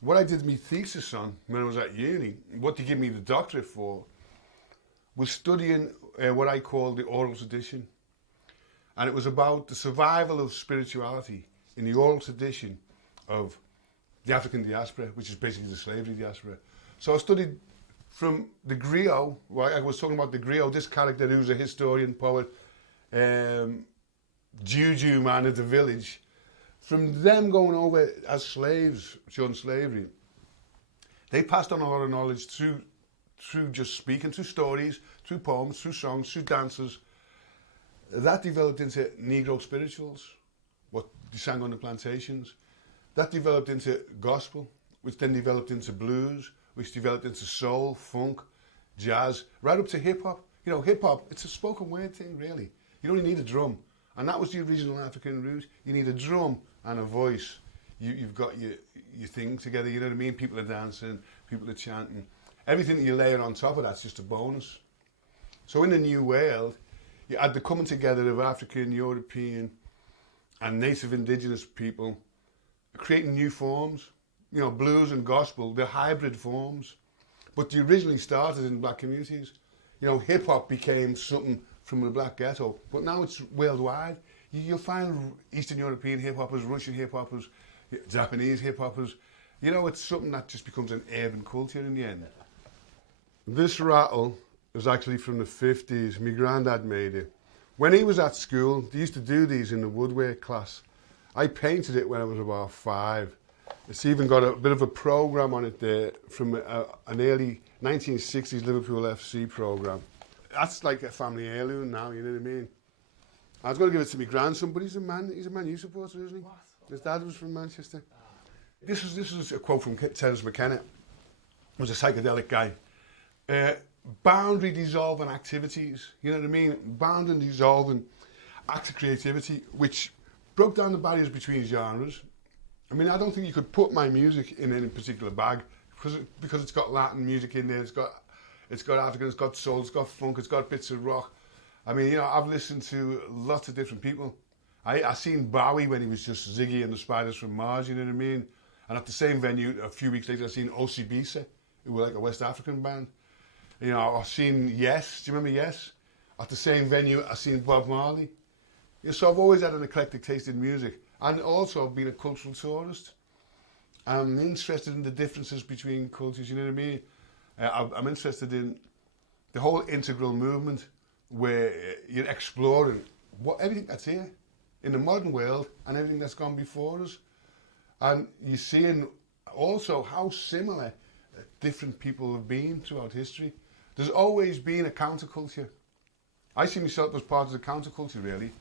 what I did my thesis on when I was at uni, what they gave me the doctorate for, was studying what I call the oral tradition. And it was about the survival of spirituality in the oral tradition of the African diaspora, which is basically the slavery diaspora. So I studied from the griot, well, I was talking about the griot, this character who's a historian, poet, juju man of the village, from them going over as slaves during slavery. They passed on a lot of knowledge through just speaking, through stories, through poems, through songs, through dances. That developed into Negro spirituals, what they sang on the plantations. That developed into gospel, which then developed into blues, which developed into soul, funk, jazz, right up to hip hop. You know, hip hop, it's a spoken word thing, really. You only need a drum. And that was the original African root. You need a drum and a voice. You've got your thing together, you know what I mean? People are dancing, people are chanting. Everything that you layer on top of that's just a bonus. So in the New World, you had the coming together of African, European, and native indigenous people creating new forms. You know, blues and gospel, they're hybrid forms. But they originally started in black communities. You know, hip hop became something from the black ghetto, but now it's worldwide. You'll find Eastern European hip hoppers, Russian hip hoppers, Japanese hip hoppers. You know, it's something that just becomes an urban culture in the end. This rattle is actually from the 50s. My granddad made it. When he was at school, they used to do these in the woodwork class. I painted it when I was about 5. It's even got a bit of a program on it there from an early 1960s Liverpool FC program. That's like a family heirloom now, you know what I mean? I was going to give it to my grandson, but he's a Man U supporter, isn't he? What? His dad was from Manchester. This is a quote from Terence McKenna, who was a psychedelic guy. Boundary dissolving activities, you know what I mean? Bound and dissolving acts of creativity, which broke down the barriers between genres. I mean, I don't think you could put my music in any particular bag because it's got Latin music in there, it's got African, it's got soul, it's got funk, it's got bits of rock. I mean, you know, I've listened to lots of different people. I seen Bowie when he was just Ziggy and the Spiders from Mars, you know what I mean? And at the same venue, a few weeks later, I seen Osibisa, who were like a West African band. You know, I've seen Yes, do you remember Yes? At the same venue, I seen Bob Marley. You know, so I've always had an eclectic taste in music. And also I've been a cultural tourist. I'm interested in the differences between cultures, you know what I mean? I'm interested in the whole integral movement where you're exploring everything that's here in the modern world and everything that's gone before us. And you're seeing also how similar different people have been throughout history. There's always been a counterculture. I see myself as part of the counterculture, really.